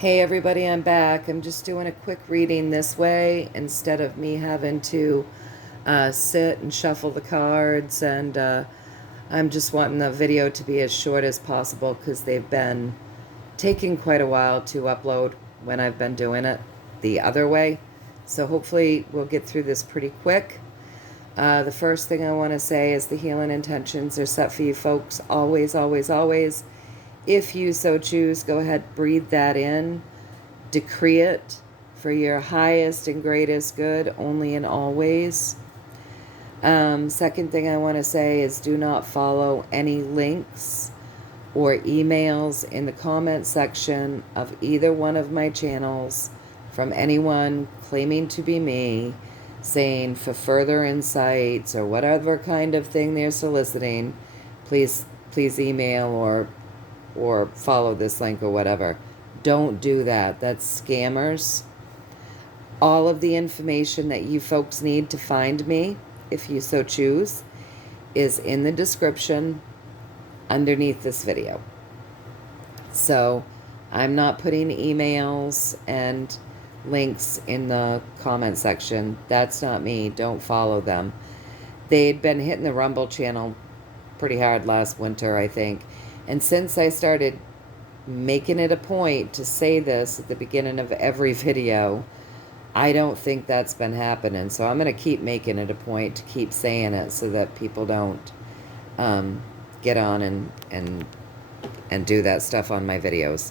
Hey everybody, I'm back. I'm just doing a quick reading this way instead of me having to sit and shuffle the cards. And I'm just wanting the video to be as short as possible because they've been taking quite a while to upload when I've been doing it the other way. So hopefully we'll get through this pretty quick. The first thing I want to say is the healing intentions are set for you folks always, always, always. If you so choose, go ahead, breathe that in, decree it for your highest and greatest good, only and always. Second thing I want to say is do not follow any links or emails in the comment section of either one of my channels from anyone claiming to be me, saying for further insights or whatever kind of thing they're soliciting, please email or follow this link or whatever. Don't do that. That's scammers. All of the information that you folks need to find me, if you so choose, is in the description underneath this video. So I'm not putting emails and links in the comment section. That's not me. Don't follow them. They'd been hitting the Rumble channel pretty hard last winter, I think. And since I started making it a point to say this at the beginning of every video, I don't think that's been happening. So I'm going to keep making it a point to keep saying it so that people don't get on and do that stuff on my videos.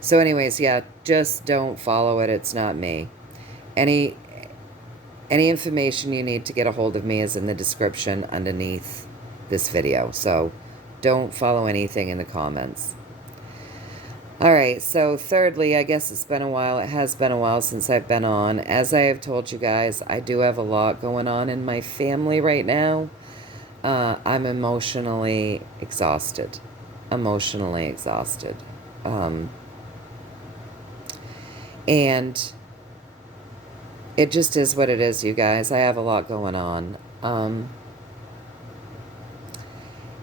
So anyways, yeah, just don't follow it. It's not me. Any information you need to get a hold of me is in the description underneath this video. So don't follow anything in the comments. All right, so thirdly, I guess it's been a while. It has been a while since I've been on. As I have told you guys, I do have a lot going on in my family right now. I'm emotionally exhausted. Emotionally exhausted. And it just is what it is, you guys. I have a lot going on.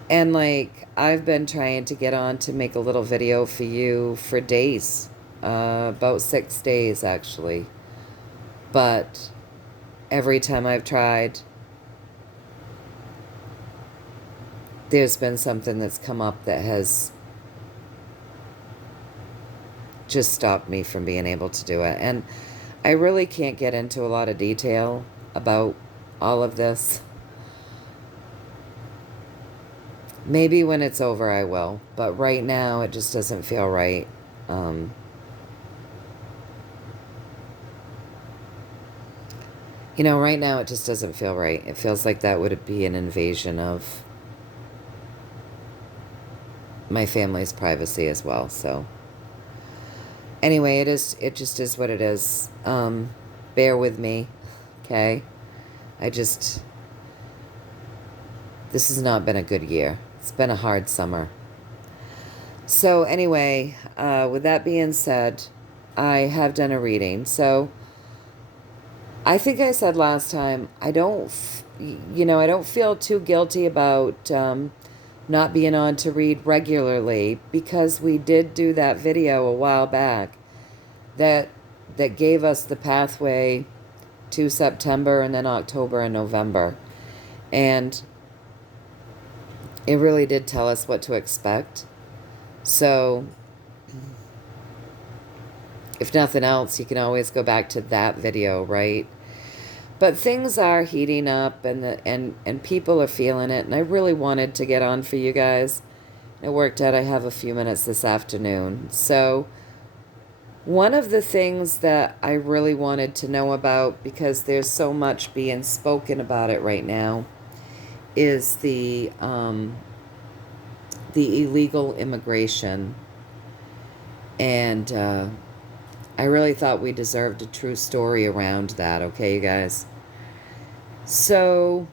And like, I've been trying to get on to make a little video for you for days, about 6 days actually. But every time I've tried, there's been something that's come up that has just stopped me from being able to do it. And I really can't get into a lot of detail about all of this. Maybe when it's over I will, but right now it just doesn't feel right. Right now it just doesn't feel right. It feels like that would be an invasion of my family's privacy as well. So anyway, it just is what it is. Bear with me, okay? This has not been a good year. It's been a hard summer. So anyway, with that being said, I have done a reading. So I think I said last time, I don't feel too guilty about not being on to read regularly, because we did do that video a while back that gave us the pathway to September and then October and November. And it really did tell us what to expect. So if nothing else, you can always go back to that video, right? But things are heating up, and people are feeling it, and I really wanted to get on for you guys. It worked out. I have a few minutes this afternoon. So one of the things that I really wanted to know about, because there's so much being spoken about it right now, is the illegal immigration. And I really thought we deserved a true story around that, okay, you guys? So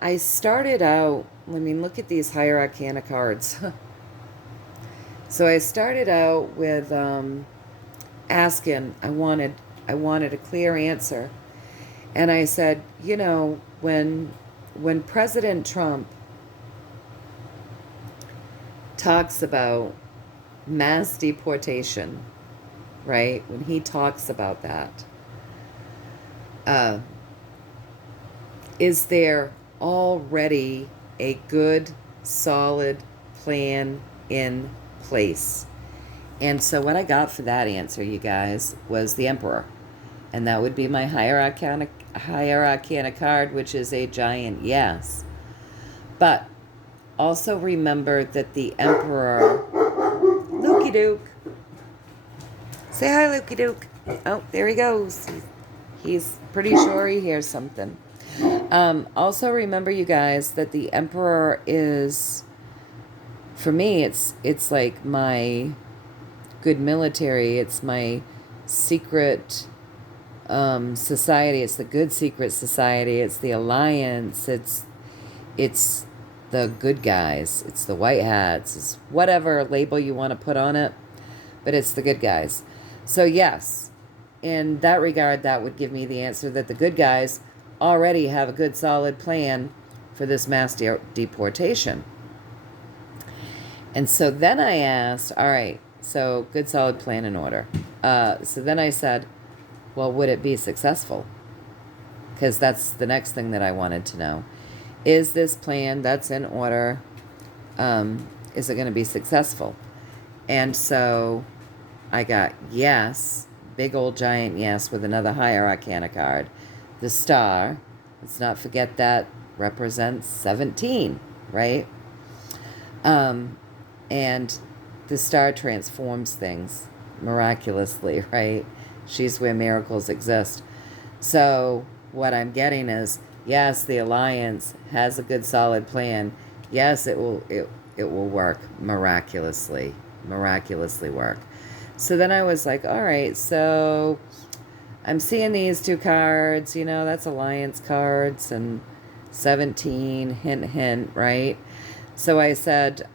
I started out, look at these Higher Arcana cards. So I started out with asking, I wanted a clear answer. And I said, when President Trump talks about mass deportation, right? When he talks about that, uh, is there already a good, solid plan in place? And so what I got for that answer, you guys, was the Emperor. And that would be my higher arcana card, which is a giant yes. But also remember that the Emperor... Lukey Duke. Say hi, Lukey Duke. Oh, there he goes. He's pretty sure he hears something. Also remember, you guys, that the Emperor is... For me, it's like my good military. It's my secret society. It's the good secret society. It's the alliance. It's the good guys. It's the white hats. It's whatever label you want to put on it, but it's the good guys. So yes, in that regard, that would give me the answer that the good guys already have a good solid plan for this mass deportation. And so then I asked, all right, so good solid plan in order. So then I said, well, would it be successful? Because that's the next thing that I wanted to know. Is this plan that's in order, is it going to be successful? And so I got yes, big old giant yes with another higher arcana card. The star, let's not forget that represents 17, right? And the star transforms things miraculously, right? She's where miracles exist. So what I'm getting is, yes, the alliance has a good solid plan. Yes, it will work miraculously work. So then I was like, all right, so I'm seeing these two cards, you know, that's alliance cards, and 17, hint, hint, right? So I said,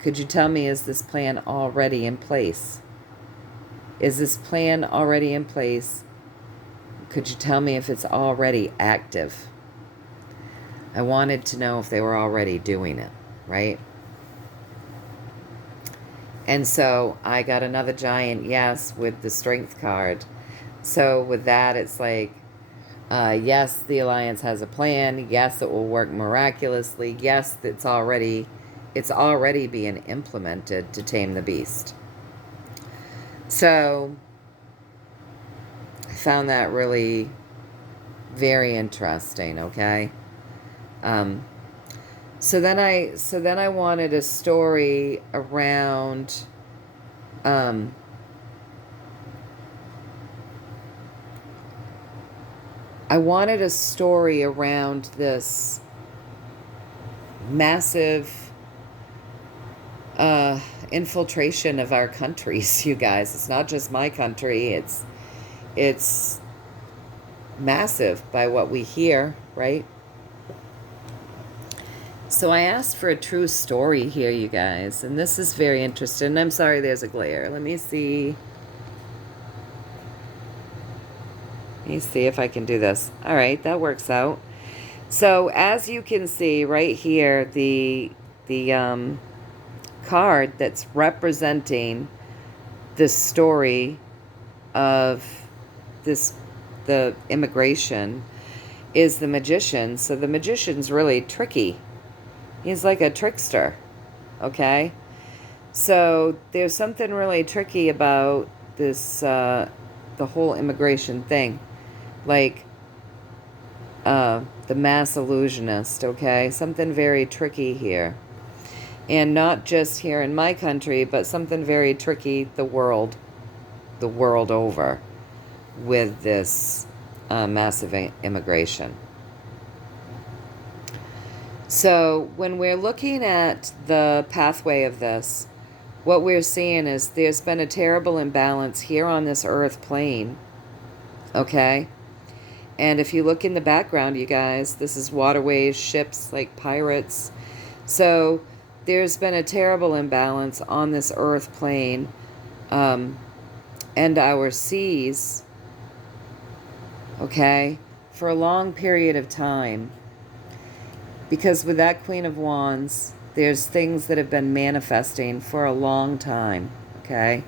could you tell me, is this plan already in place? Is this plan already in place? Could you tell me if it's already active? I wanted to know if they were already doing it, right? And so I got another giant yes with the strength card. So with that, it's like, yes, the alliance has a plan. Yes, it will work miraculously. Yes, it's already being implemented to tame the beast. So I found that really very interesting, okay? So then I wanted a story around this massive infiltration of our countries, you guys. It's not just my country. It's massive by what we hear, right? So I asked for a true story here, you guys, and this is very interesting. I'm sorry there's a glare. Let me see. Let me see if I can do this. All right, that works out. So as you can see right here, the card that's representing the story of the immigration is the Magician. So the Magician's really tricky. He's like a trickster, okay? So there's something really tricky about this, the whole immigration thing. Like the mass illusionist, okay? Something very tricky here. And not just here in my country, but something very tricky the world over with this massive immigration. So when we're looking at the pathway of this, what we're seeing is there's been a terrible imbalance here on this earth plane, okay? And if you look in the background, you guys, this is waterways, ships, like pirates. So there's been a terrible imbalance on this earth plane and our seas, okay, for a long period of time. Because with that Queen of Wands, there's things that have been manifesting for a long time, okay?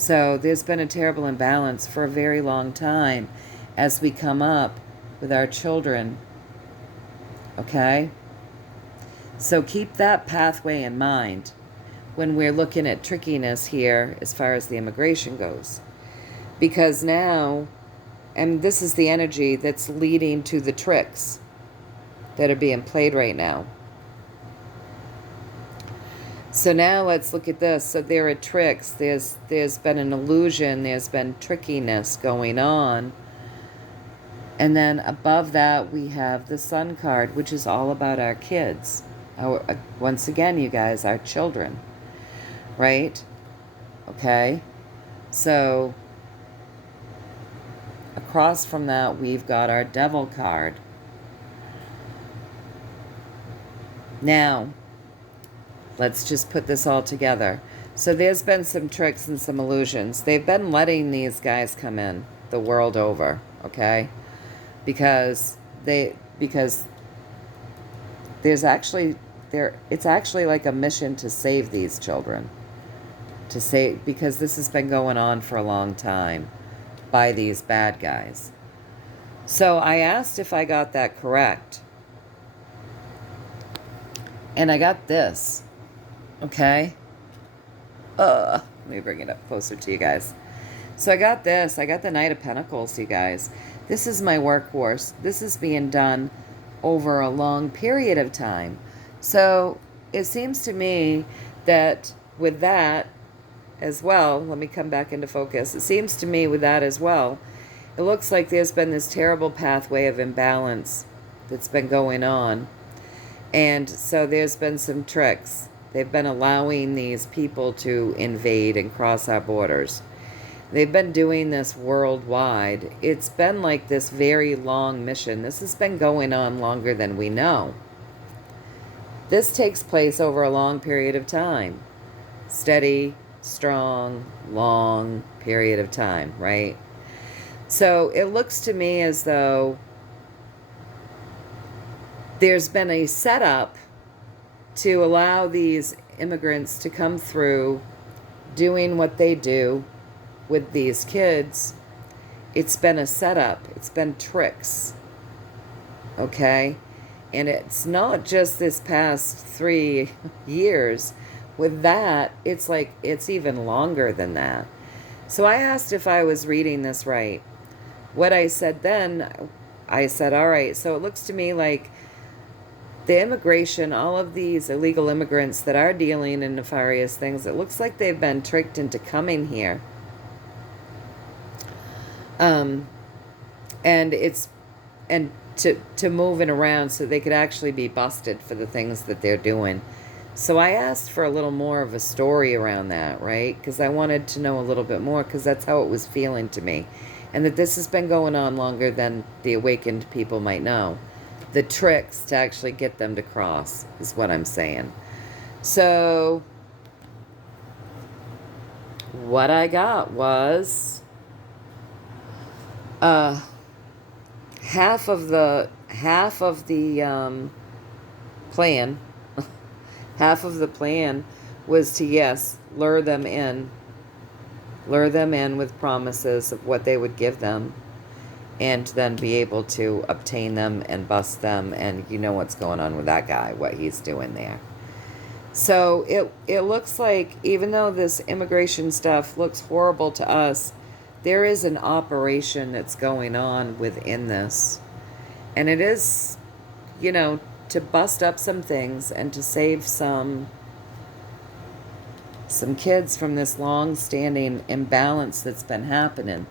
So there's been a terrible imbalance for a very long time as we come up with our children. Okay? So keep that pathway in mind when we're looking at trickiness here as far as the immigration goes. Because now, and this is the energy that's leading to the tricks that are being played right now. So now let's look at this. So there are tricks. There's been an illusion. There's been trickiness going on. And then above that, we have the Sun card, which is all about our kids. Once again, you guys, our children. Right? Okay? So across from that, we've got our Devil card. Now, let's just put this all together. So there's been some tricks and some illusions. They've been letting these guys come in the world over, okay? Because there's actually it's actually like a mission to save these children. Because this has been going on for a long time by these bad guys. So I asked if I got that correct. And I got this. Okay? Let me bring it up closer to you guys. So I got this. I got the Knight of Pentacles, you guys. This is my workhorse. This is being done over a long period of time. So it seems to me that with that as well, let me come back into focus. It seems to me with that as well, it looks like there's been this terrible pathway of imbalance that's been going on. And so there's been some tricks. They've been allowing these people to invade and cross our borders. They've been doing this worldwide. It's been like this very long mission. This has been going on longer than we know. This takes place over a long period of time. Steady, strong, long period of time, right? So it looks to me as though there's been a setup to allow these immigrants to come through doing what they do with these kids. It's been a setup. It's been tricks. Okay? And it's not just this past 3 years. With that, it's like it's even longer than that. So I asked if I was reading this right. What I said then, I said, all right, so it looks to me like the immigration, all of these illegal immigrants that are dealing in nefarious things, it looks like they've been tricked into coming here. And to moving around so they could actually be busted for the things that they're doing. So I asked for a little more of a story around that, right? Because I wanted to know a little bit more, because that's how it was feeling to me. And that this has been going on longer than the awakened people might know. The tricks to actually get them to cross is what I'm saying. So what I got was half of the plan. Half of the plan was to, yes, lure them in with promises of what they would give them, and then be able to obtain them and bust them. And you know what's going on with that guy, what he's doing there. So it looks like, even though this immigration stuff looks horrible to us, there is an operation that's going on within this. And it is, to bust up some things and to save some kids from this long-standing imbalance that's been happening.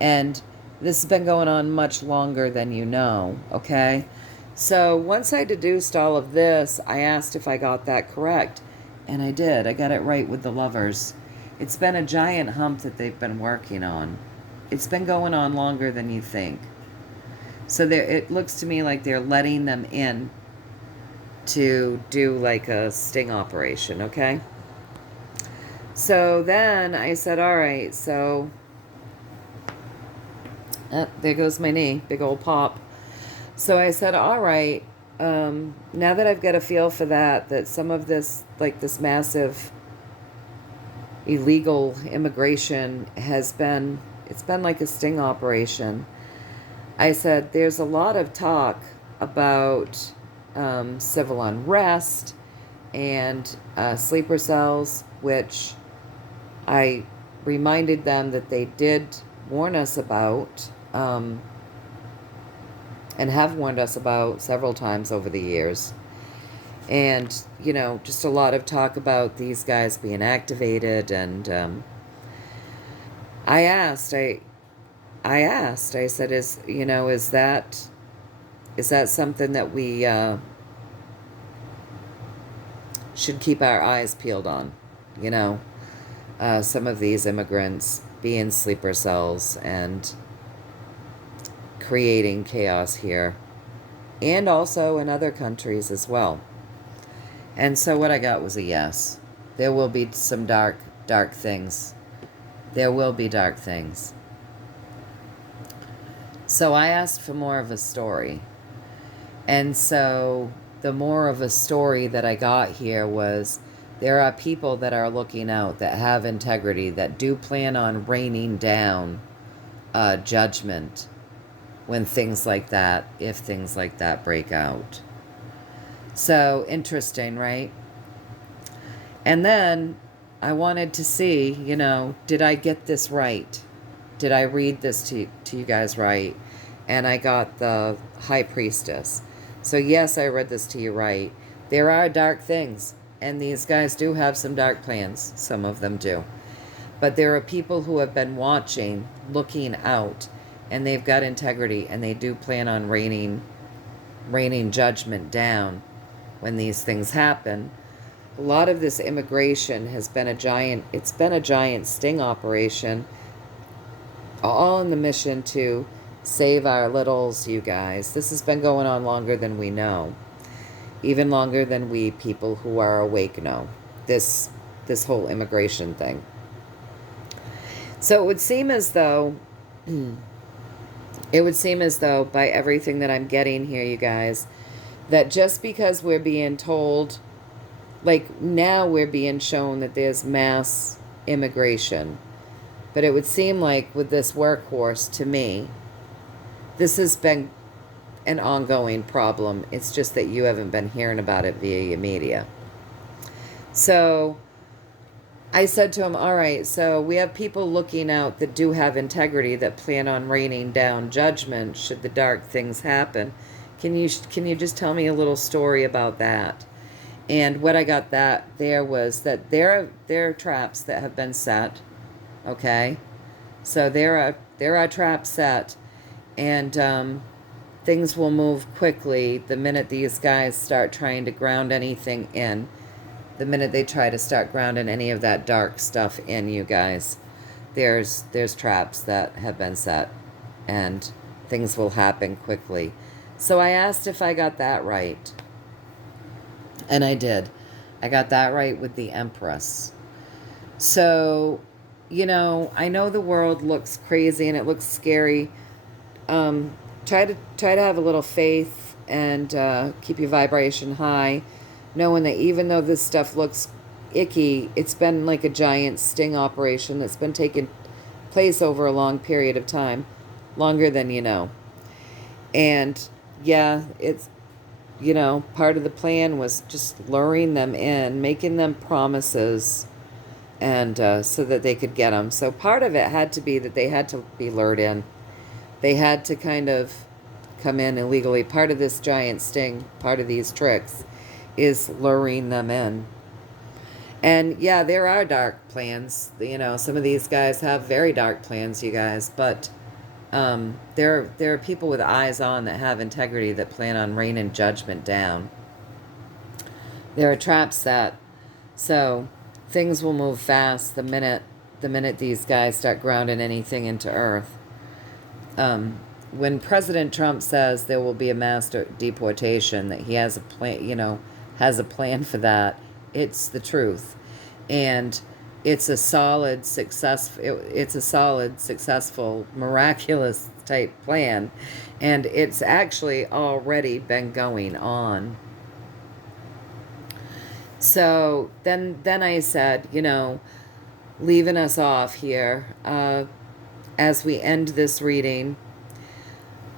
And this has been going on much longer than you know, okay? So once I deduced all of this, I asked if I got that correct. And I did. I got it right with the Lovers. It's been a giant hump that they've been working on. It's been going on longer than you think. So it looks to me like they're letting them in to do like a sting operation, okay? So then I said, all right, so there goes my knee, big old pop. So I said, all right, now that I've got a feel for that some of this, like this massive illegal immigration it's been like a sting operation. I said there's a lot of talk about civil unrest and sleeper cells, which I reminded them that they did warn us about, and have warned us about several times over the years. And, you know, just a lot of talk about these guys being activated. And I asked, I said, is that something that we should keep our eyes peeled on? You know, some of these immigrants being sleeper cells and creating chaos here, and also in other countries as well. And so what I got was a yes. There will be some dark things. There will be dark things. So I asked for more of a story. And so the more of a story that I got here was there are people that are looking out, that have integrity, that do plan on raining down judgment when things like that, if things like that break out. So interesting, right? And then I wanted to see, you know, did I get this right? Did I read this to you guys right? And I got the High Priestess. So yes, I read this to you right. There are dark things, and these guys do have some dark plans. Some of them do. But there are people who have been watching, looking out, and they've got integrity, and they do plan on raining judgment down when these things happen. A lot of this immigration has been it's been a giant sting operation, all in the mission to save our littles, you guys. This has been going on longer than we know, even longer than we people who are awake know, this whole immigration thing. So it would seem as though by everything that I'm getting here, you guys, that just because we're being told, like now we're being shown that there's mass immigration, but it would seem like with this workhorse, to me, this has been an ongoing problem. It's just that you haven't been hearing about it via your media. So I said to him, all right, so we have people looking out that do have integrity, that plan on raining down judgment should the dark things happen. Can you just tell me a little story about that? And what I got there was that there are traps that have been set. Okay, so there are traps set, and things will move quickly the minute these guys start trying to ground anything in. The minute they try to start grounding any of that dark stuff in, you guys, there's traps that have been set, and things will happen quickly. So I asked if I got that right. And I did. I got that right with the Empress. So, you know, I know the world looks crazy and it looks scary. Try to have a little faith and keep your vibration high, knowing that even though this stuff looks icky, it's been like a giant sting operation that's been taking place over a long period of time, longer than you know. And yeah, it's, you know, part of the plan was just luring them in, making them promises, and so that they could get them. So part of it had to be that they had to be lured in. They had to kind of come in illegally. Part of this giant sting, part of these tricks, is luring them in. And yeah, there are dark plans. You know, some of these guys have very dark plans, you guys, but there are people with eyes on that have integrity that plan on raining judgment down. There are traps set, so things will move fast the minute these guys start grounding anything into Earth. When President Trump says there will be a mass deportation, that he has a plan, you know, has a plan for that, it's the truth, and it's a solid, successful, miraculous type plan, and it's actually already been going on. So then I said, you know, leaving us off here. As we end this reading,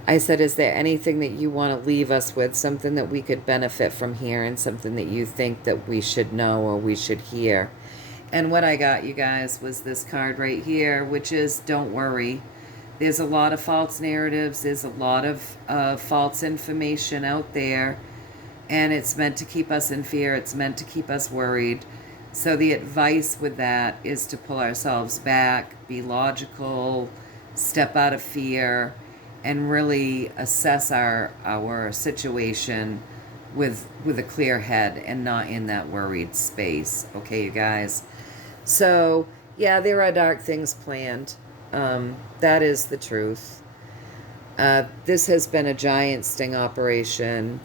I said, is there anything that you want to leave us with, something that we could benefit from here, and something that you think that we should know or we should hear? And what I got, you guys, was this card right here, which is don't worry. There's a lot of false narratives. There's a lot of false information out there, and it's meant to keep us in fear. It's meant to keep us worried. So the advice with that is to pull ourselves back, be logical, step out of fear, and really assess our situation with a clear head and not in that worried space. Okay, you guys? So, yeah, there are dark things planned. That is the truth. This has been a giant sting operation.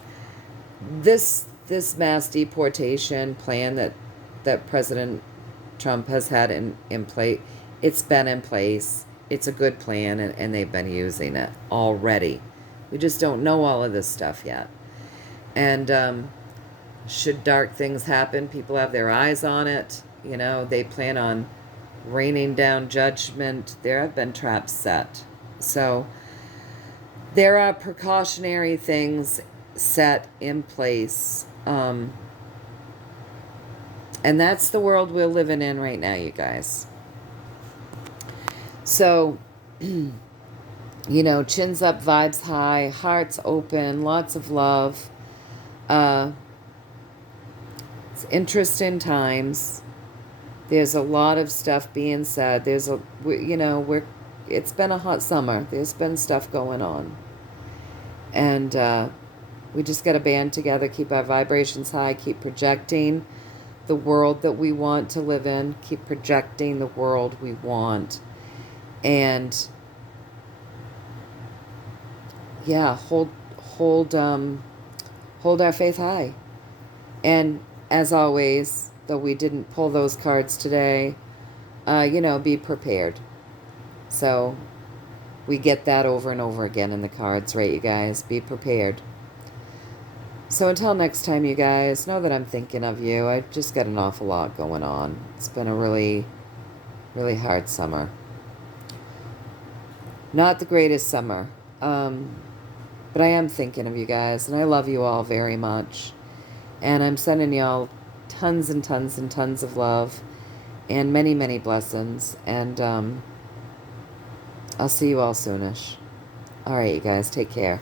This mass deportation plan that President Trump has had in place, it's been in place. It's a good plan, and they've been using it already. We just don't know all of this stuff yet. And should dark things happen, people have their eyes on it. You know, they plan on raining down judgment. There have been traps set. So there are precautionary things set in place. And that's the world we're living in right now, you guys. So, you know, chins up, vibes high, hearts open, lots of love. It's interesting times. There's a lot of stuff being said. It's been a hot summer. There's been stuff going on. And we just got to band together, keep our vibrations high, keep projecting the world that we want to live in, keep projecting the world we want. And yeah, hold our faith high. And as always, though we didn't pull those cards today, be prepared. So we get that over and over again in the cards, right, you guys? Be prepared. So until next time, you guys, know that I'm thinking of you. I've just got an awful lot going on. It's been a really, really hard summer. Not the greatest summer. But I am thinking of you guys, and I love you all very much. And I'm sending y'all tons and tons and tons of love and many, many blessings. And I'll see you all soonish. All right, you guys, take care.